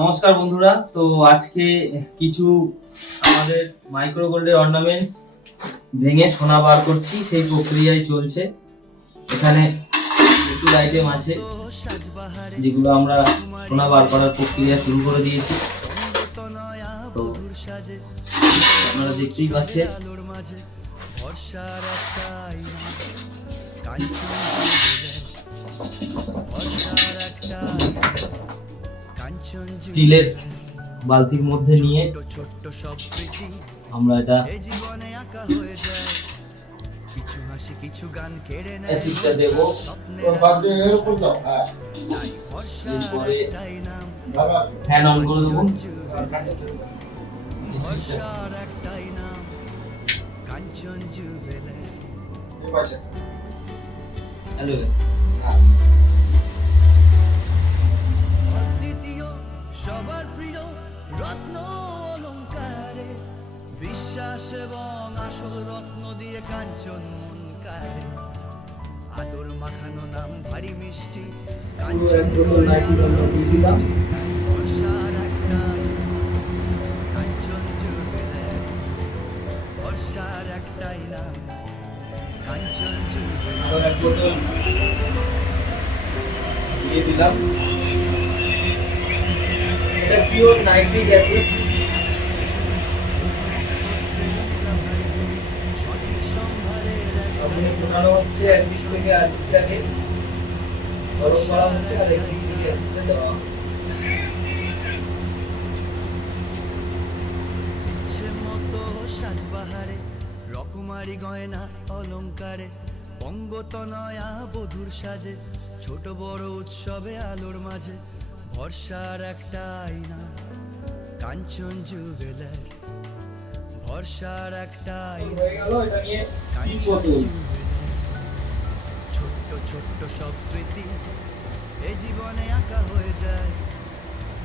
নমস্কার বন্ধুরা। তো আজকে কিছু আমাদের মাইক্রো গোল্ডের অর্নামেন্টস ভেঙে সোনা বার করছি, সেই প্রক্রিয়ায় চলছে। এখানে প্রচুর আইটেম আছে, যেগুলো আমরা সোনা বার করার প্রক্রিয়া শুরু করে দিয়েছি। তো আপনারা দেখতেই পাচ্ছেন। স্টিলের বালতির মধ্যে নিয়ে আমরা এটা অ্যাসিডটা দেব। ফ্যান অন করে দেবো। চালু সবার প্রিয় রত্ন অলঙ্কারে, বিশ্বাস এবং আসল রত্ন দিয়ে কাঞ্চন মন কারে আদর মাখানো নাম ভারী মিষ্টি, কাঞ্চন। বর্ষার একটাই কাঞ্চন বর্ষার একটাই নাম দিলাম এটা পিওর নাইট্রিক অ্যাসিড পঙ্গতনয়া বধুর সাজে ছোট বড় উৎসবে আলোর মাঝে। ভরসার একটা আয়না কাঞ্চন জুয়েলার্স ভরসার একটা আয়না কাঞ্চন জুয়েলার্স ছোট্ট ছোট্ট সব স্মৃতি এ জীবনে আঁকা হয়ে যায়।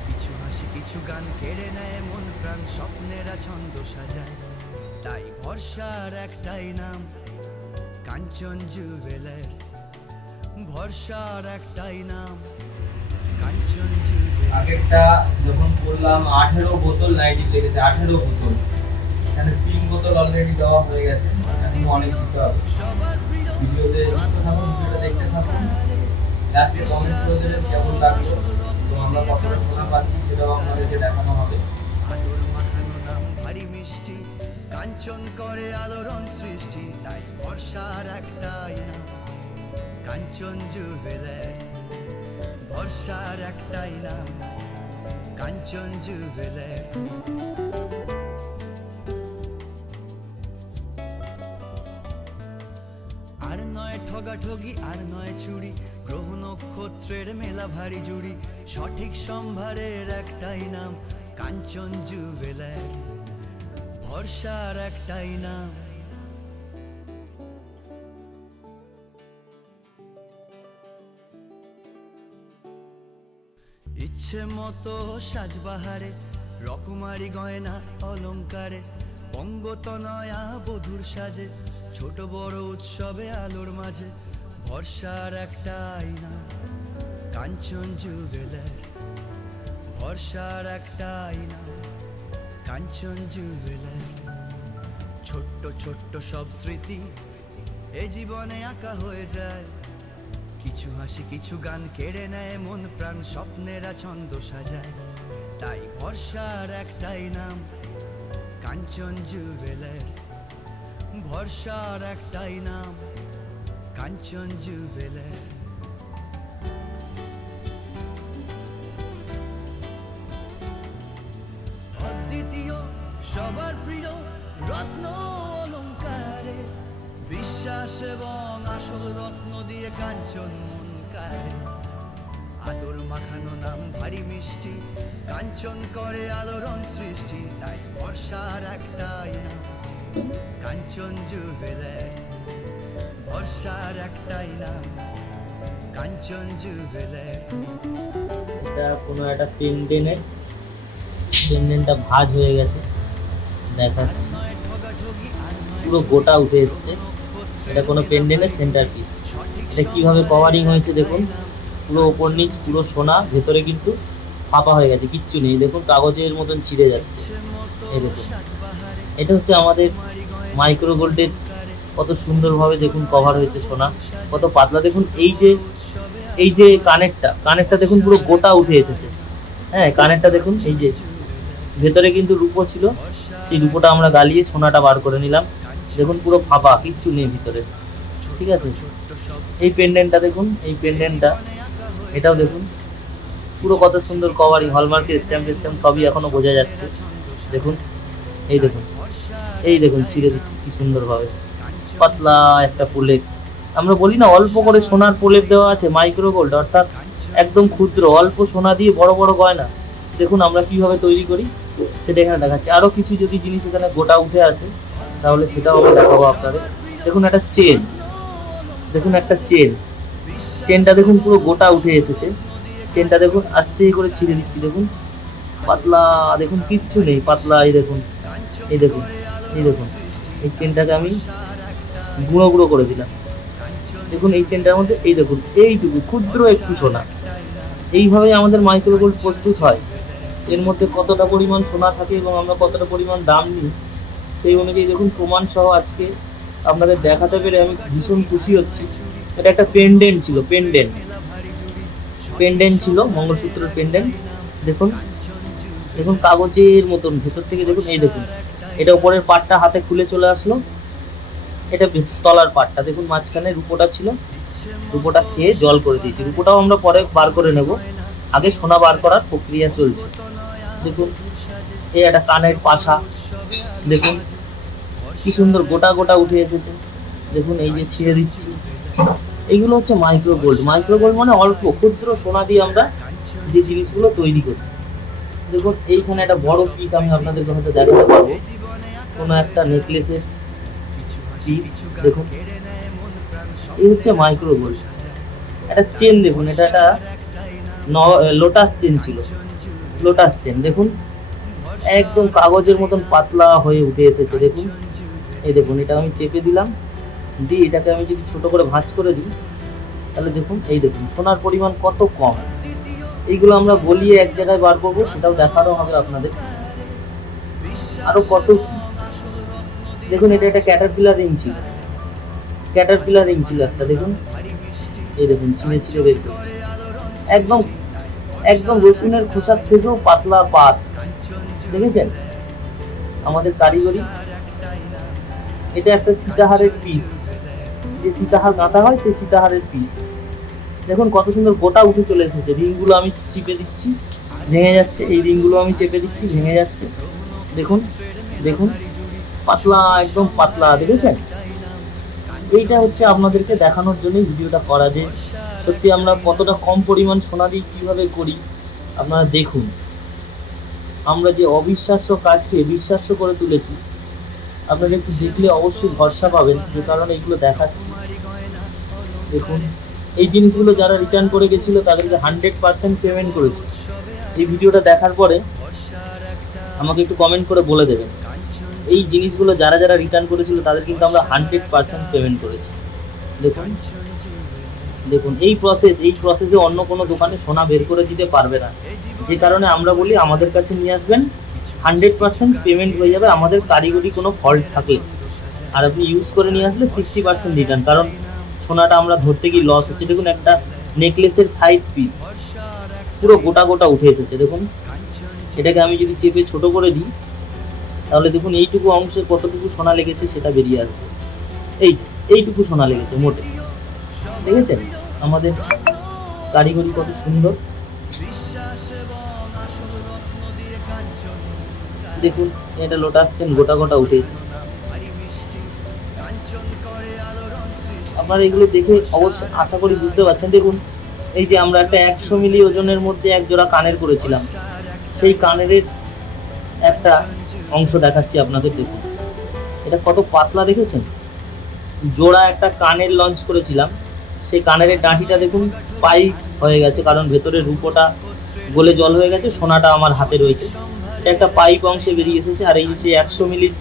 কিছু হাসি কিছু গান কেড়ে নেয় মন প্রাণ স্বপ্নেরা ছন্দ সাজায়। তাই ভরসার একটাই নাম কাঞ্চন জুয়েলার্স ভরসার একটাই নাম। আগেরটা যখন করলাম, আঠেরো বোতল নাইটি লেগেছে, আঠেরো বোতল। এখানে তিন বোতল অলরেডি দেওয়া হয়ে গেছে অনেক দিতে হবে। ভিডিওতে থাকুন, ভিডিওটা দেখতে থাকুন। লাস্টে কমেন্ট করে কেমন লাগল। তো আমরা শোনা পাচ্ছি সেটাও দেখানো হবে। কাঞ্চন করে আলোড়ন সৃষ্টি, তাই বর্ষার একটাই নাম। কাঞ্চন জুয়েলার্স ভরসার একটাই নাম, কাঞ্চন জুয়েলার্স। আর নয় ঠগাঠগি, আর নয় চুরি গ্রহ নক্ষত্রের মেলা ভারী জুড়ি, সঠিক সম্ভারের একটাই নাম, কাঞ্চন জুয়েলার্স। ভরসার একটাই নাম। ইচ্ছে মতো সাজবাহারে, রকমারি গয়না অলংকারে পঙ্গতনয়া বধুর সাজে, ছোট বড় উৎসবে আলোর মাঝে, ভরসার একটা আয়না, কাঞ্চন জুয়েলার্স ভরসার একটা আয়না, কাঞ্চন জুয়েলার্স ছোট্ট ছোট্ট সব স্মৃতি এ জীবনে আঁকা হয়ে যায়। কিছু হাসি, কিছু গান কেড়ে নেয় মন, প্রাণ স্বপ্নেরা ছন্দ সাজায়। তাই ভরসার একটাই নাম, কাঞ্চন জুয়েলার্স। ভরসার একটাই নাম, কাঞ্চন জুয়েলার্স। অদ্বিতীয়, সবার প্রিয় রত্ন। বিশ্বাস এবং আসল রত্ন দিয়ে কাঞ্চন মন কারে আদর মাখানো নাম ভারী মিষ্টি কাঞ্চন করে আলোড়ন সৃষ্টি তাই বর্ষার একটাই নাম। কাঞ্চন জুয়েলার্স বর্ষার একটাই নাম। কাঞ্চন জুয়েলার্স এটা কোনো একটা পেন্ডেনের পেন্ডেন্টটা ভাঁজ হয়ে গেছে। দেখাচ্ছি। পুরো গোটা উঠে এসছে। এটা কোনো পেন্ডেন্টের সেন্টার পিস এটা কীভাবে কভারিং হয়েছে দেখুন। পুরো ওপর নিচ, পুরো সোনা, ভেতরে কিন্তু ফাঁপা হয়ে গেছে, কিচ্ছু নেই। দেখুন, কাগজের মতন ছিঁড়ে যাচ্ছে। এই দেখুন। এটা হচ্ছে আমাদের মাইক্রো গোল্ডের কত সুন্দরভাবে দেখুন কভার হয়েছে সোনা। কত পাতলা। দেখুন, এই যে এই যে কানেরটা কানেরটা দেখুন পুরো গোটা উঠে এসেছে। হ্যাঁ কানেরটা দেখুন, এই যে। ভেতরে কিন্তু রূপো ছিল। সেই রূপোটা আমরা গালিয়ে সোনাটা বার করে নিলাম। দেখুন, পুরো ফাঁপা কিচ্ছু নেই ভিতরে। ঠিক আছে? এই পেন্ডেন্টটা দেখুন, এই পেন্ডেন্টটা এটাও দেখুন। পুরো কত সুন্দর কভারিং হলমার্কের স্ট্যাম্প স্ট্যাম্প সবই এখনও বোঝা যাচ্ছে। দেখুন, এই দেখুন এই দেখুন, ছিঁড়ে দিচ্ছি, কি সুন্দরভাবে। পাতলা একটা প্রলেপ আমরা বলি না, অল্প করে সোনার প্রলেপ দেওয়া আছে মাইক্রো গোল্ড অর্থাৎ একদম ক্ষুদ্র, অল্প সোনা দিয়ে বড় বড় গয়না। দেখুন, আমরা কীভাবে তৈরি করি, সেটা এখানে দেখাচ্ছি। আরও কিছু যদি জিনিস এখানে গোটা উঠে আসে তাহলে সেটাও আমি দেখাবো আপনাদের। দেখুন একটা চেন দেখুন একটা চেন চেনটা দেখুন পুরো গোটা উঠে এসেছে। চেনটা দেখুন আস্তে করে ছিঁড়ে দিচ্ছি, দেখুন। পাতলা, দেখুন কিচ্ছু নেই, পাতলা, এই দেখুন। এই দেখুন এই দেখুন। এই চেনটাকে আমি গুঁড়ো গুঁড়ো করে দিলাম। দেখুন এই চেনটার মধ্যে, এই দেখুন, এইটুকু, ক্ষুদ্র একটু সোনা। এইভাবে আমাদের মাইক্রোগোল্ড প্রস্তুত হয়। এর মধ্যে কতটা পরিমাণ সোনা থাকে এবং আমরা কতটা পরিমাণ দাম নিই সেই অনুযায়ী দেখুন, প্রমাণ সহ আজকে আপনাদের দেখাতে পেরে আমি ভীষণ খুশি হচ্ছি। এটা একটা পেন্ডেন্ট ছিল পেন্ডেন্ট পেন্ডেন্ট ছিল, মঙ্গলসূত্রের পেন্ডেন্ট দেখুন দেখুন কাগজের মতন, ভেতর থেকে দেখুন, এই দেখুন। এটা উপরের পাটটা হাতে খুলে চলে আসলো। এটা তলার পাটটা, দেখুন মাঝখানে রূপোটা ছিল। রূপোটা খেয়ে জল করে দিয়েছি। রূপোটাও আমরা পরে বার করে নেব। আগে সোনা বার করার প্রক্রিয়া চলছে। দেখুন এই একটা কানের পাশা। দেখুন, কি সুন্দর গোটা গোটা উঠে এসেছে। দেখুন, এই যে ছিঁড়ে দিচ্ছি। এইগুলো হচ্ছে মাইক্রো গোল্ড মাইক্রো গোল্ড মানে অল্প, ক্ষুদ্র সোনা দিয়ে আমরা যে জিনিসগুলো তৈরি করি। দেখুন, এইখানে একটা বড় পিস আমি আপনাদেরকে হয়তো দেখাতে পারব। কোনো একটা নেকলেসের দেখুন, এই হচ্ছে মাইক্রো গোল্ড একটা চেন দেখুন, এটা একটা লোটাস চেন ছিল। লোটাস চেন দেখুন। একদম কাগজের মতন পাতলা হয়ে উঠে এসেছে, দেখুন। এই দেখুন, এটা আমি চেপে দিলাম। দিয়ে এটাকে আমি যদি ছোট করে ভাঁজ করে দিই, তাহলে দেখুন, এই দেখুন, সোনার পরিমাণ কত কম। এইগুলো আমরা গলিয়ে এক জায়গায় বার করব, সেটাও দেখানো হবে আপনাদের। আরও কত দেখুন, এটা একটা ক্যাটারপিলার রিং ছিল ক্যাটারপিলার রিং একটা, দেখুন। এই দেখুন ছিঁড়ে ছিঁড়ে বের করছে। একদম একদম রসুনের খোসার থেকেও পাতলা পাত। দেখেছেন? আমাদের কারিগরি। এটা একটা সীতাহারের পিস যে সীতাহার গাঁথা হয়, সেই সীতাহারের পিস দেখুন কত সুন্দর গোটা উঠে চলে এসেছে। রিংগুলো আমি চিপে দিচ্ছি, ভেঙে যাচ্ছে। এই রিংগুলো আমি চেপে দিচ্ছি, ভেঙে যাচ্ছে। দেখুন দেখুন। পাতলা, একদম পাতলা, দেখেছেন? এইটা হচ্ছে আপনাদেরকে দেখানোর জন্যই ভিডিওটা করা যে সত্যি আমরা কতটা কম পরিমাণ সোনা দিয়ে কীভাবে করি, আপনারা দেখুন। আমরা যে অবিশ্বাস্য কাজকে বিশ্বাস্য করে তুলেছি, আপনারা একটু দেখলে অবশ্যই ভরসা পাবেন যে কারণে এগুলো দেখাচ্ছি। দেখুন, এই জিনিসগুলো যারা রিটার্ন করে গেছিল, তাদেরকে হান্ড্রেড পার্সেন্ট পেমেন্ট করেছে। এই ভিডিওটা দেখার পরে আমাকে একটু কমেন্ট করে বলে দেবেন। এই জিনিসগুলো যারা যারা রিটার্ন করেছিল, তাদের কিন্তু আমরা হান্ড্রেড পার্সেন্ট পেমেন্ট করেছি। দেখুন দেখুন, এই প্রসেস এই প্রসেসে অন্য কোনো দোকানে সোনা বের করে দিতে পারবে না। যে কারণে আমরা বলি আমাদের কাছে নিয়ে আসবেন হান্ড্রেড পার্সেন্ট পেমেন্ট হয়ে যাবে, আমাদের কারিগরি কোনো ফল্ট থাকে আর আপনি ইউজ করে নিয়ে আসলে সিক্সটি পার্সেন্ট রিটার্ন কারণ সোনাটা আমরা ধরতে গিয়ে লস হচ্ছে। দেখুন, একটা নেকলেসের সাইড পিস পুরো গোটা গোটা উঠে এসেছে, দেখুন। এটাকে আমি যদি চেপে ছোট করে দিই, তাহলে দেখুন, এইটুকু অংশে কতটুকু সোনা লেগেছে সেটা বেরিয়ে আসবে। এই এইটুকু সোনা লেগেছে, মোটে। দেখেছেন? আমাদের কারিগরি কত সুন্দর। দেখুন, এটা লোটাস চেন গোটা গোটা উঠে আপনারা এগুলো দেখে অবশ্যই আশা করি বুঝতে পারছেন। দেখুন, এই যে আমরা একটা একশো মিলি ওজনের মধ্যে এক জোড়া কানের করেছিলাম। সেই কানের একটা অংশ দেখাচ্ছি আপনাদের, দেখুন। এটা কত পাতলা দেখেছেন? জোড়া একটা কানের লঞ্চ করেছিলাম। সেই কানের ডাঁটিটা দেখুন পাই হয়ে গেছে, কারণ ভেতরে রূপোটা গলে জল হয়ে গেছে, সোনাটা আমার হাতে রয়েছে। এটা একটা পাইপ অংশে বেরিয়ে এসেছে, আর এই যে একশো মিলির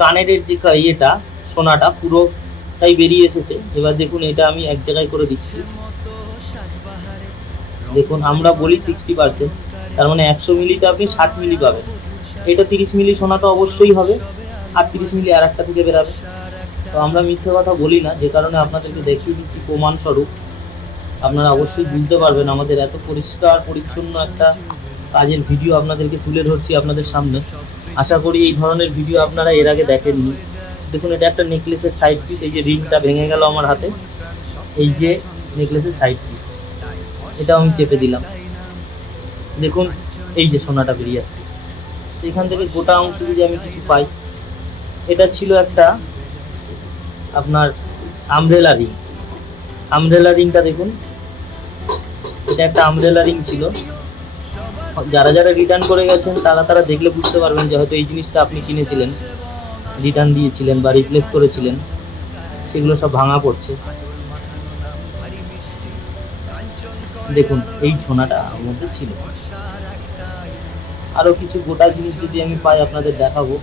কানের যে ইয়েটা, সোনাটা পুরোটাই বেরিয়ে এসেছে। এবার দেখুন, এটা আমি এক জায়গায় করে দিচ্ছি। দেখুন, আমরা বলি সিক্সটি পার্সেন্ট তার মানে একশো মিলিতে আপনি ষাট মিলি পাবেন। এটা তিরিশ মিলি সোনা তো অবশ্যই হবে, আর তিরিশ মিলি আর একটা থেকে বেরাবে। তো আমরা মিথ্যে কথা বলি না, যে কারণে আপনাদেরকে দেখিয়ে দিচ্ছি প্রমাণস্বরূপ। আপনারা অবশ্যই বুঝতে পারবেন আমাদের এত পরিষ্কার, পরিচ্ছন্ন একটা কাজের ভিডিও আপনাদেরকে তুলে ধরছি আপনাদের সামনে। আশা করি এই ধরনের ভিডিও আপনারা এর আগে দেখেননি। দেখুন, এটা একটা নেকলেসের সাইড পিস এই যে রিংটা ভেঙে গেল আমার হাতে। এই যে নেকলেসের সাইড পিস এটা আমি চেপে দিলাম। দেখুন, এই যে সোনাটা বেরিয়ে আসছে। এখান থেকে গোটা অংশ যদি আমি কিছু পাই, এটা ছিল একটা আপনার আমব্রেলা রিং আমব্রেলা রিংটা দেখুন। এটা একটা আমব্রেলা রিং ছিল। যারা যারা রিটার্ন করে গেছেন, তারা তারা দেখলে বুঝতে পারবেন যে হয়তো এই জিনিসটা আপনি কিনেছিলেন রিটার্ন দিয়েছিলেন বা রিপ্লেস করেছিলেন। সেগুলো সব ভাঙা পড়ছে। দেখুন, এই সোনাটা আমার মধ্যে ছিল। আরও কিছু গোটা জিনিস যদি আমি পাই আপনাদের দেখাবো।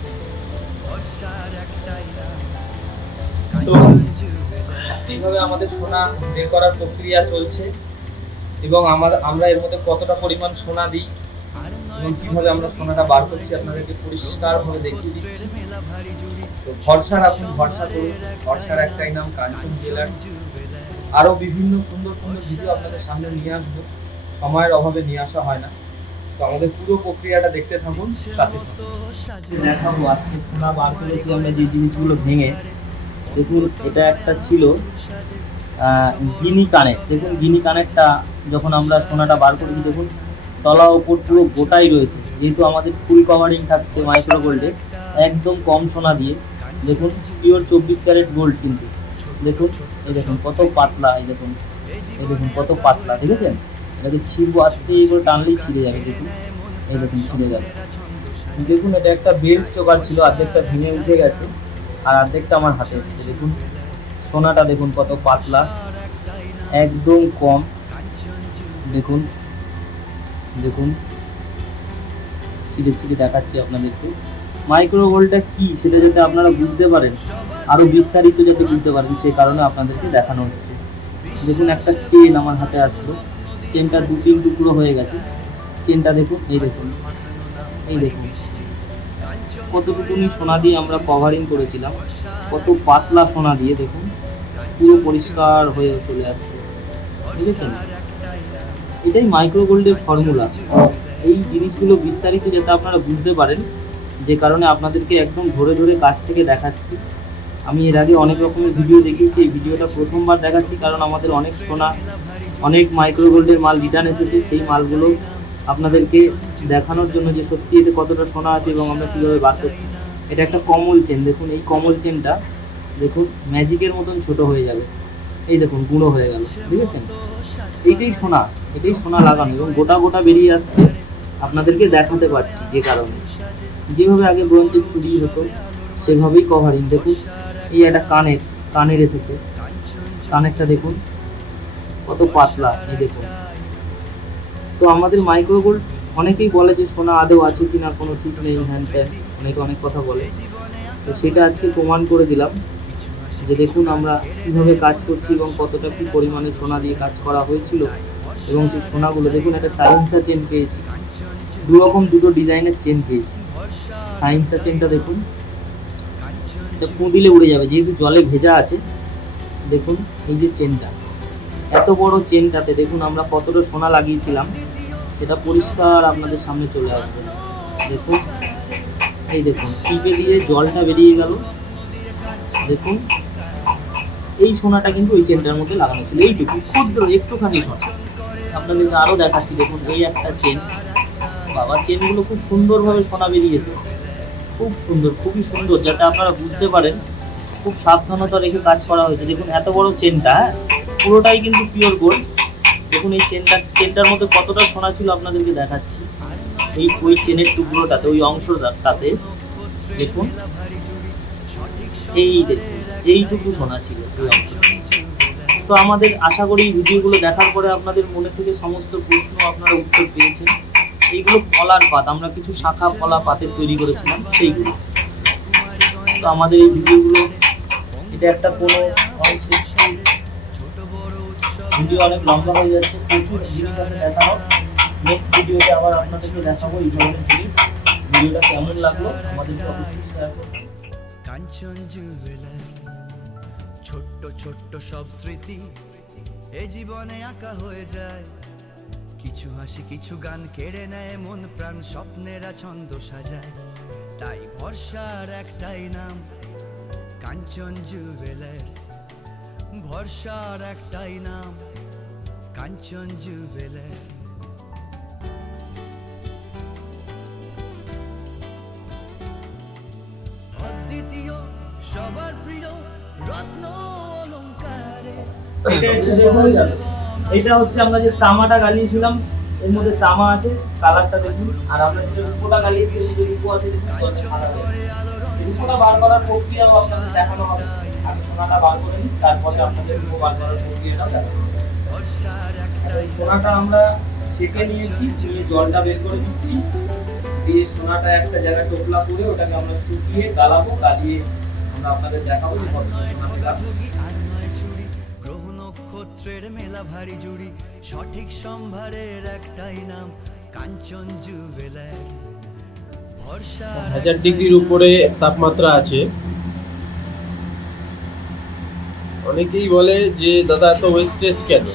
তো এইভাবে আমাদের সোনা বের করার প্রক্রিয়া চলছে এবং আমার, আমরা এর মধ্যে কতটা পরিমাণ সোনা দিই এবং কীভাবে আমরা সোনাটা বার করছি আপনাদেরকে পরিষ্কারভাবে দেখিয়ে দিচ্ছি। তো ভরসা রাখুন ভরসা করুন, ভরসার একটাই নাম কাঞ্চন জুয়েলার আরও বিভিন্ন সুন্দর সুন্দর ভিডিও আপনাদের সামনে নিয়ে আসব। সময়ের অভাবে নিয়ে আসা হয় না। তো আমাদের পুরো প্রক্রিয়াটা দেখতে থাকুন, সাথে দেখাবো, আজকে সোনা বার করেছি আমরা যে জিনিসগুলো ভেঙে। দেখুন, এটা একটা ছিল গিনি কানের দেখুন, গিনি কানেরটা যখন আমরা সোনাটা বার করেছি দেখুন, তলা ওপর পুরো গোটাই রয়েছে। যেহেতু আমাদের ফুল কভারিং থাকছে মাইক্রো গোল্ডে একদম কম সোনা দিয়ে। দেখুন পিওর চব্বিশ ক্যারেট গোল্ড কিন্তু। দেখুন, এই দেখুন, কত পাতলা, এই দেখুন এই দেখুন, কত পাতলা, দেখেছেন? এটাকে ছিঁড়বো, আসতে করে টানলেই ছিঁড়ে যাবে, দেখুন, এই দেখুন, ছিঁড়ে যাবে। দেখুন, এটা একটা বেল্ট চোকার ছিল, অর্ধেকটা ভেঙে উঠে গেছে। আর অর্ধেকটা আমার হাতে এসেছে, দেখুন। সোনাটা দেখুন কত পাতলা, একদম কম। দেখুন দেখুন। ছিঁড়ে ছিঁড়ে দেখাচ্ছি আপনাদেরকে। মাইক্রো গোল্ডটা কি, সেটা যাতে আপনারা বুঝতে পারেন আরও বিস্তারিত যাতে বুঝতে পারেন সেই কারণে আপনাদেরকে দেখানো হচ্ছে। দেখুন, একটা চেন আমার হাতে আসলো। চেনটা দু তিন টুকরো হয়ে গেছে। চেনটা দেখুন, এই দেখুন এই দেখুন। কতটুকুনি সোনা দিয়ে আমরা কভারিং করেছিলাম, কত পাতলা সোনা দিয়ে দেখুন, পুরো পরিষ্কার হয়ে চলে আসছে। বুঝেছেন এটাই মাইক্রো গোল্ডের ফর্মুলা এই জিনিসগুলো বিস্তারিত যাতে আপনারা বুঝতে পারেন, যে কারণে আপনাদেরকে একদম ধরে ধরে কাছ থেকে দেখাচ্ছি। আমি এর আগে অনেক রকমের ভিডিও দেখিয়েছি, এই ভিডিওটা প্রথমবার দেখাচ্ছি কারণ আমাদের অনেক সোনা, অনেক মাইক্রো গোল্ডের মাল রিটার্ন এসেছে, সেই মালগুলো আপনাদেরকে দেখানোর জন্য যে সত্যি এতে কতটা সোনা আছে এবং আমরা কীভাবে বার করছি। এটা একটা কমল চেন দেখুন, এই কমল চেনটা দেখুন ম্যাজিকের মতন ছোট হয়ে যাবে। এই দেখুন, গুঁড়ো হয়ে গেল। বুঝেছেন এইটাই সোনা, এটাই সোনা লাগানো এবং গোটা গোটা বেরিয়ে আসছে। আপনাদেরকে দেখাতে পারছি যে কারণে। যেভাবে আগে ব্রঞ্জের চুরি হতো, সেভাবেই কভারিং দেখুন, এই একটা কানের কানের এসেছে। কানেরটা দেখুন, কত পাতলা। এই দেখুন। তো আমাদের মাইক্রো গোল্ড অনেকেই বলে যে সোনা আদৌ আছে কি না কোনো ঠিক নেই হ্যান ত্যান অনেকে অনেক কথা বলে। তো সেটা আজকে প্রমাণ করে দিলাম যে দেখুন আমরা কীভাবে কাজ করছি এবং কতটা কী পরিমাণে সোনা দিয়ে কাজ করা হয়েছিল এবং সেই সোনাগুলো, দেখুন একটা সাইন্সা চেন পেয়েছি। দু রকম দুটো ডিজাইনের চেন পেয়েছি। সাইন্সা চেনটা দেখুন, এটা ফু দিলে উড়ে যাবে, যেহেতু জলে ভেজা আছে, দেখুন এই যে চেনটা এত বড় চেনটাতে দেখুন আমরা কতটা সোনা লাগিয়েছিলাম। সেটা পরিষ্কার আপনাদের সামনে চলে আসবে। দেখুন, এই দেখুন টিপে দিয়ে জলটা বেরিয়ে গেল। দেখুন, এই সোনাটা কিন্তু ওই চেনটার মধ্যে লাগানো ছিল। এইটুকু, ক্ষুদ্র, একটুখানি সোনা। আপনাদেরকে আরও দেখাচ্ছি, দেখুন, এই একটা চেন। বাবা, চেনগুলো খুব সুন্দরভাবে সোনা বেরিয়েছে। খুব সুন্দর, খুবই সুন্দর, যাতে আপনারা বুঝতে পারেন খুব সাবধানতা রেখে কাজ করা হয়েছে। দেখুন, এত বড় চেনটা হ্যাঁ? পুরোটাই কিন্তু পিওর গোল্ড দেখুন এই চেনটা চেনটার মধ্যে কতটা সোনা ছিল আপনাদেরকে দেখাচ্ছি। এই, ওই চেনের টুকরোটাতে, ওই অংশটাতে, দেখুন। এই দেখুন, এইটুকু সোনা ছিল ওই অংশটা তো আমাদের আশা করি ভিডিওগুলো দেখার পরে আপনাদের মনে থেকে সমস্ত প্রশ্ন আপনারা উত্তর পেয়েছেন। এইগুলো ফলার পাত, আমরা কিছু শাখা কলা পাতের তৈরি করেছিলাম, সেইগুলো। তো আমাদের এই ভিডিওগুলো, এটা একটা কোনো ভিডিও অনেক লম্বা হয়ে যাচ্ছে, প্রচুর জিনিস আছে দেখানো। নেক্সট ভিডিওতে আবার আপনাদেরকে দেখাবো এই ধরনের জিনিস ভিডিওটা কেমন লাগল আমাদেরকে অবশ্যই কাঞ্চন জুয়েলার্স ছোট্ট ছোট্ট সব স্মৃতি এ জীবনে আঁকা হয়ে যায়। কিছু হাসি, কিছু গান কেড়ে নেয়, মন প্রাণ স্বপ্নেরা ছন্দ সাজায়। তাই ভরসার একটাই নাম, কাঞ্চন জুয়েলার্স ভরসার একটাই নাম কাঞ্চন অদ্বিতীয় সবার প্রিয় রত্ন অলঙ্কারে। এটা হচ্ছে দেখুন, এটা হচ্ছে আমরা যে তামাটা গালিয়েছিলাম এর মধ্যে তামা আছে কালারটা দেখুন। আর আমরা যে রূপোটা গালিয়েছি এর আছে দেখুন রূপোটা বার করার আপনাদের দেখানো হবে। আগে সোনাটা বার করে নিই, তারপরে আপনাদের বার করার এই সোনাটা আমরা ছেঁকে নিয়েছি, নিয়ে জলটা বের করে দিচ্ছি। দিয়ে সোনাটা একটা জায়গায় টোপলা করে ওটাকে আমরা শুকিয়ে গালাবো, গালিয়ে আমরা আপনাদের দেখাবো যে কত সোনা মেলা ভারী জুড়ি, সঠিক সম্ভারের একটাই নাম, কাঞ্চন ভরসার হাজার ডিগ্রির উপরে তাপমাত্রা আছে। অনেকেই বলে যে দাদা এত ওয়েস্টেজ কেন?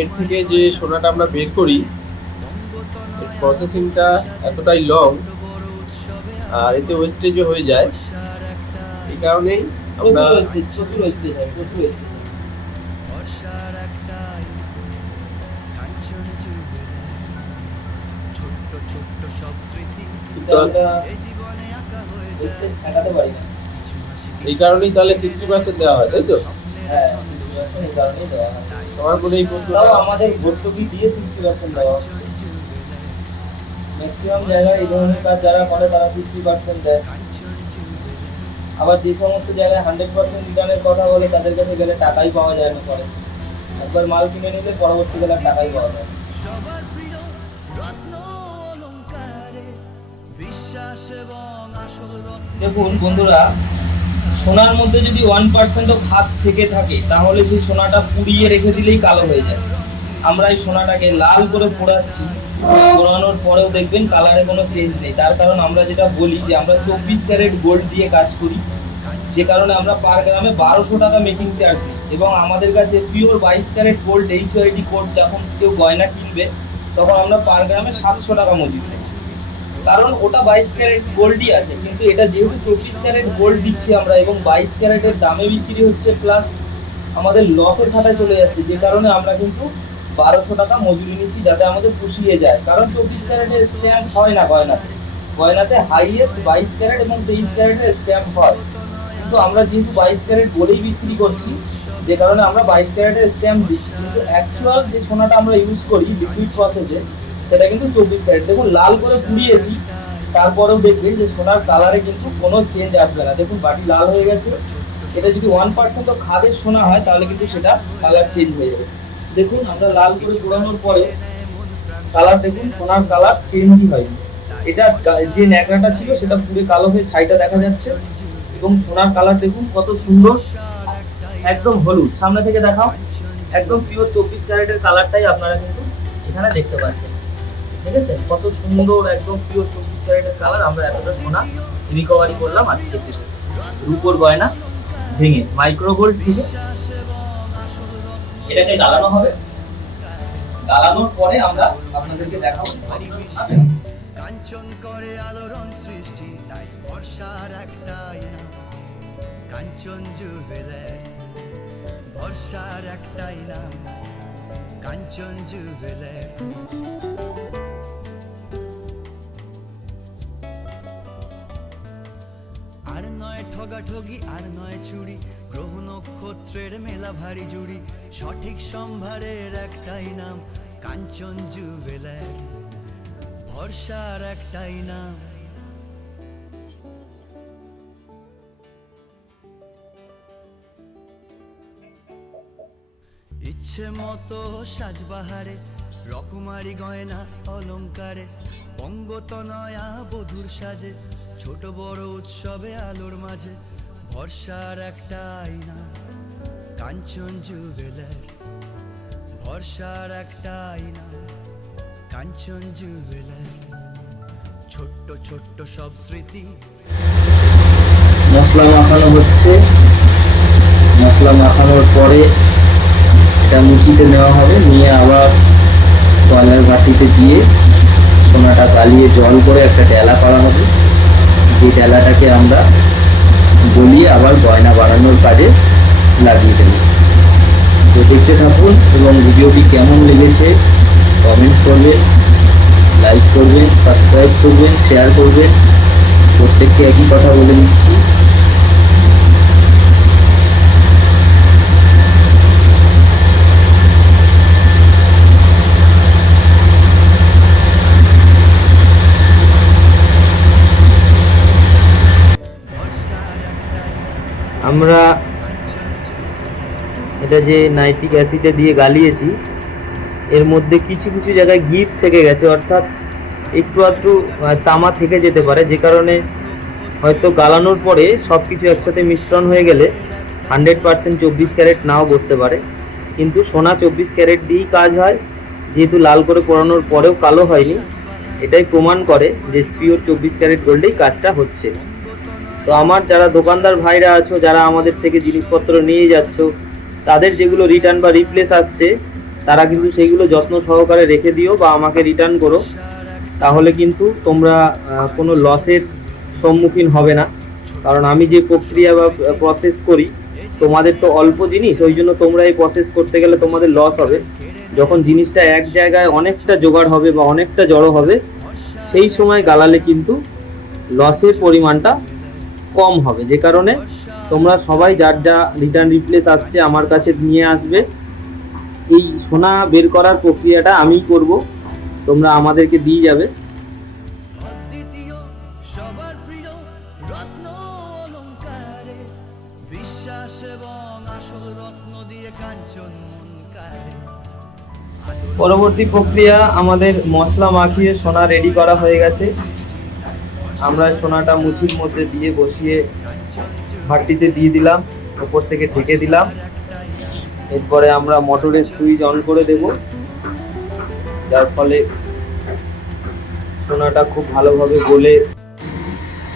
এর থেকে যে সোনাটা আমরা বের করি এর প্রসেসিংটা এতটাই লং আর এতে ওয়েস্টেজও হয়ে যায়। এই কারণেই আমরা এই কারণেই তাহলে সিক্সটি পার্সেন্ট দেওয়া হয় তাই তো? হ্যাঁ, হয়। আমার কোনো এই তাও আমাদের ভর্তুকি দিয়ে সিক্সটি পার্সেন্ট দেওয়া হচ্ছে। ম্যাক্সিমাম জায়গায় এই ধরনের কাজ যারা করে তারা ফিফটি পার্সেন্ট দেয়। আবার যে সমস্ত জায়গায় হান্ড্রেড পার্সেন্ট রিটার্নের কথা বলে তাদের কাছে গেলে টাকাই পাওয়া যায় না পরে। একবার মাল কিনে নিলে পরবর্তীকালে টাকাই পাওয়া যায় দেখুন বন্ধুরা, সোনার মধ্যে যদি ওয়ান পার্সেন্টও ভাত থেকে থাকে, তাহলে সেই সোনাটা পুড়িয়ে রেখে দিলেই কালো হয়ে যায়। আমরা এই সোনাটাকে লাল করে পোড়াচ্ছি। পোড়ানোর পরেও দেখবেন কালারে কোনো চেঞ্জ নেই। তার কারণ আমরা যেটা বলি যে আমরা চব্বিশ ক্যারেট গোল্ড দিয়ে কাজ করি। যে কারণে আমরা পার গ্রামে বারোশো টাকা মেকিং চার্জ নিই এবং আমাদের কাছে পিওর বাইশ ক্যারেট গোল্ড এইচ ওয়াইডি কোড যখন কেউ গয়না কিনবে, তখন আমরা পার গ্রামে সাতশো টাকা মজুরি। দিই কারণ ওটা বাইশ ক্যারেট গোল্ডই আছে, কিন্তু এটা যেহেতু চব্বিশ ক্যারেট গোল্ড দিচ্ছি আমরা এবং বাইশ ক্যারেটের দামে বিক্রি হচ্ছে প্লাস আমাদের লসের খাতায় চলে যাচ্ছে, যে কারণে আমরা কিন্তু বারোশো টাকা মজুরি নিচ্ছি যাতে আমাদের পুষিয়ে যায়। কারণ চব্বিশ ক্যারেটের স্ট্যাম্প হয় না গয়নাতে। গয়নাতে হাইয়েস্ট বাইশ ক্যারেট এবং তেইশ ক্যারেটের স্ট্যাম্প হয়। কিন্তু আমরা যেহেতু বাইশ ক্যারেট বলেই বিক্রি করছি, যে কারণে আমরা বাইশ ক্যারেটের স্ট্যাম্প দিচ্ছি। কিন্তু অ্যাকচুয়াল যে সোনাটা আমরা ইউজ করি লিকুইড প্রসেসে সেটা কিন্তু চব্বিশ ক্যারেট। দেখুন, লাল করে পুড়িয়েছি, তারপরেও দেখবেন যে সোনার কালারে কিন্তু কোনো চেঞ্জ আসবে না। দেখুন, বাটি লাল হয়ে গেছে। এটা যদি ওয়ান পার্সেন্ট খাদের সোনা হয়, তাহলে কিন্তু সেটা কালার চেঞ্জ হয়ে যাবে। দেখুন, আমরা লাল করে পোড়ানোর পরে কালার দেখুন, সোনার কালার চেঞ্জই হয়নি। এটা যে ন্যাকড়াটা ছিল, সেটা পুরো কালো হয়ে ছাইটা দেখা যাচ্ছে। এবং সোনার কালার দেখুন, কত সুন্দর। একদম হলুদ। সামনে থেকে দেখাও। একদম পিওর চব্বিশ ক্যারেটের কালারটাই আপনারা কিন্তু এখানে দেখতে পাচ্ছেন। ঠিক আছে? কত সুন্দর একদম পিওর চব্বিশ ক্যারেটের কালার আমরা এতটা সোনা রিকভারি করলাম আজকে থেকে রূপোর গয়না ভেঙে মাইক্রো গোল্ড থেকে এটাকে গালানো হবে। গালানোর পরে আমরা আপনাদেরকে দেখাবো। কাঞ্চন করে আলোড়ন সৃষ্টি তাই ভরসার একটাই নাম কাঞ্চন জুয়েলার্স ভরসার একটাই নাম, কাঞ্চন জুয়েলার্স। আর নয় ঠগাঠগি, আর নয় চুরি। গ্রহ নক্ষত্রের মেলা ভারী জুড়ি। সঠিক সম্ভারের একটাই নাম, কাঞ্চন জুয়েলার্স। ভরসার একটাই নাম। ইচ্ছে মতো সাজবাহারে, রকমারি গয়না অলংকারে পঙ্গতনয়া বধুর সাজে ছোট বড় উৎসবে আলোর মাঝে ভরসার একটাই না কাঞ্চন জুয়েলার্স ভরসার একটাই না কাঞ্চন জুয়েলার্স ছোট্ট ছোট্ট সব স্মৃতি। মশলা মাখানো হচ্ছে। মশলা মাখানোর পরে এটা মুচিতে নেওয়া হবে। নিয়ে আবার কয়লার বাটিতে দিয়ে সোনাটা গালিয়ে জল করে একটা ডেলা করা হবে। যে ডেলাটাকে আমরা গলিয়ে আবার গয়না বানানোর কাজে লাগিয়ে দেব। তো দেখতে থাকুন এবং ভিডিওটি কেমন লেগেছে কমেন্ট করবেন লাইক করবেন সাবস্ক্রাইব করবেন শেয়ার করবেন। প্রত্যেককে একই কথা বলে দিচ্ছি। আমরা এটা যে নাইট্রিক অ্যাসিডে দিয়ে গালিয়েছি, এর মধ্যে কিছু কিছু জায়গায় গিট থেকে গেছে, অর্থাৎ একটু আধটু তামা থেকে যেতে পারে, যে কারণে হয়তো গালানোর পরে সব কিছু একসাথে মিশ্রণ হয়ে গেলে হান্ড্রেড পার্সেন্ট চব্বিশ ক্যারেট নাও বসতে পারে। কিন্তু সোনা চব্বিশ ক্যারেট দিয়েই কাজ হয়, যেহেতু লাল করে পরানোর পরেও কালো হয়নি, এটাই প্রমাণ করে যে পিওর চব্বিশ ক্যারেট গোল্ডেই কাজটা হচ্ছে। তো আমার যারা দোকানদার ভাইরা আছো, যারা আমাদের থেকে জিনিসপত্র নিয়ে যাচ্ছ, তাদের যেগুলো রিটার্ন বা রিপ্লেস আসছে, তারা কিন্তু সেইগুলো যত্ন সহকারে রেখে দিও বা আমাকে রিটার্ন করো। তাহলে কিন্তু তোমরা কোনো লসের সম্মুখীন হবে না। কারণ আমি যে প্রক্রিয়া বা প্রসেস করি, তোমাদের তো অল্প জিনিস, ওই জন্য তোমরা এই প্রসেস করতে গেলে তোমাদের লস হবে। যখন জিনিসটা এক জায়গায় অনেকটা জোগাড় হবে বা অনেকটা জড়ো হবে, সেই সময় গালালে কিন্তু লসের পরিমাণটা কম হবে। যে কারণে তোমরা সবাই যার যা রিটার্ন রিপ্লেস আসছে আমার কাছে নিয়ে আসবে। এই সোনা বের করার প্রক্রিয়াটা আমিই করব। তোমরা আমাদেরকে দিয়ে যাবে। পরবর্তী প্রক্রিয়া আমাদের মশলা মাখিয়ে সোনা রেডি করা হয়ে গেছে। আমরা সোনাটা মুছির মধ্যে দিয়ে বসিয়ে ভাটিতে দিয়ে দিলাম ওপর থেকে ঢেকে দিলাম। এরপরে আমরা মোটরের সুইচ অন করে দেব, যার ফলে সোনাটা খুব ভালোভাবে গলে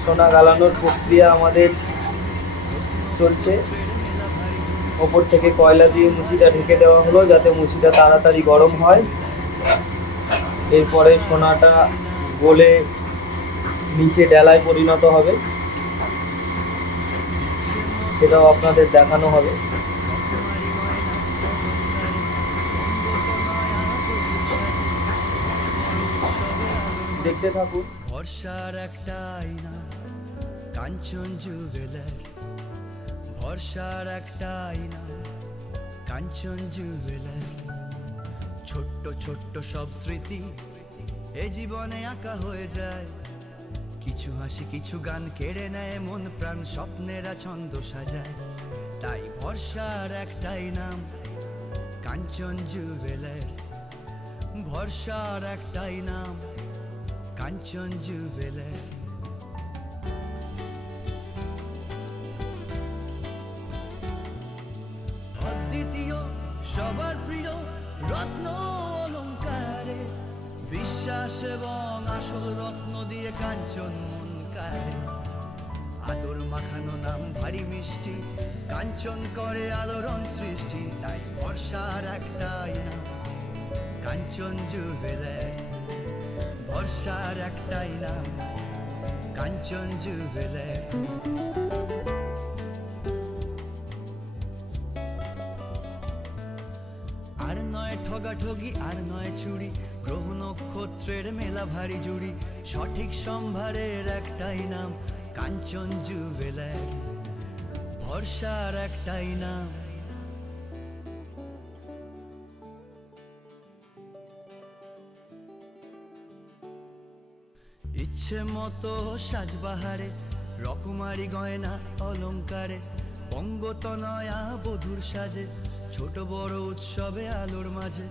সোনা গালানোর প্রক্রিয়া আমাদের চলছে। ওপর থেকে কয়লা দিয়ে মুচিটা ঢেকে দেওয়া হলো, যাতে মুচিটা তাড়াতাড়ি গরম হয়। এরপরে সোনাটা গলে নিচে ডেলায় পরিণত হবে। সেটাও আপনাদের দেখানো হবে। দেখতে থাকুন। ভরসার একটা আয়না, কাঞ্চন জুয়েলার্স ভরসার একটা আয়না, কাঞ্চন জুয়েলার্স ছোট্ট ছোট্ট সব স্মৃতি এ জীবনে আঁকা হয়ে যায়। কিছু হাসি, কিছু গান কেড়ে নেয় মন, প্রাণ স্বপ্নেরা ছন্দ সাজায়। তাই ভরসার একটাই নাম, কাঞ্চন জুয়েলার্স। ভরসার একটাই নাম, কাঞ্চন জুয়েলার্স। অদ্বিতীয়, সবার প্রিয় রত্ন। বিশ্বাস এবং আসল রত্ন দিয়ে কাঞ্চন মন কারে আদর মাখানো নাম ভারী মিষ্টি, কাঞ্চন করে আলোড়ন সৃষ্টি, তাই বর্ষার একটাই নাম। কাঞ্চন জুয়েলার্স ভরসার একটাই নাম। কাঞ্চন জুয়েলার্স আর নয় ঠগাঠগি, আর নয় চুরি নক্ষত্রের মেলা ভারী জুড়ি, সঠিক সম্ভারের একটাই নাম, কাঞ্চন জুয়েলার্স। ভরসার একটাই নাম। ইচ্ছে মতো সাজবাহারে, রকমারি গয়না অলংকারে পঙ্গতনয়া বধুর সাজে, ছোট বড় উৎসবে আলোর মাঝে,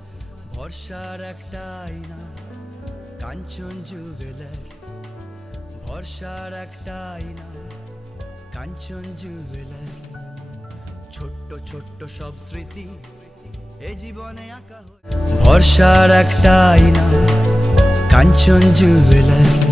ভরসার একটা আয়না কাঞ্চন জুয়েলার্স ভরসার একটা আয়না কাঞ্চন জুয়েলার্স ছোট্ট ছোট্ট সব স্মৃতি এ জীবনে আঁকা ভরসার একটা আইনা কাঞ্চন জুয়েলার্স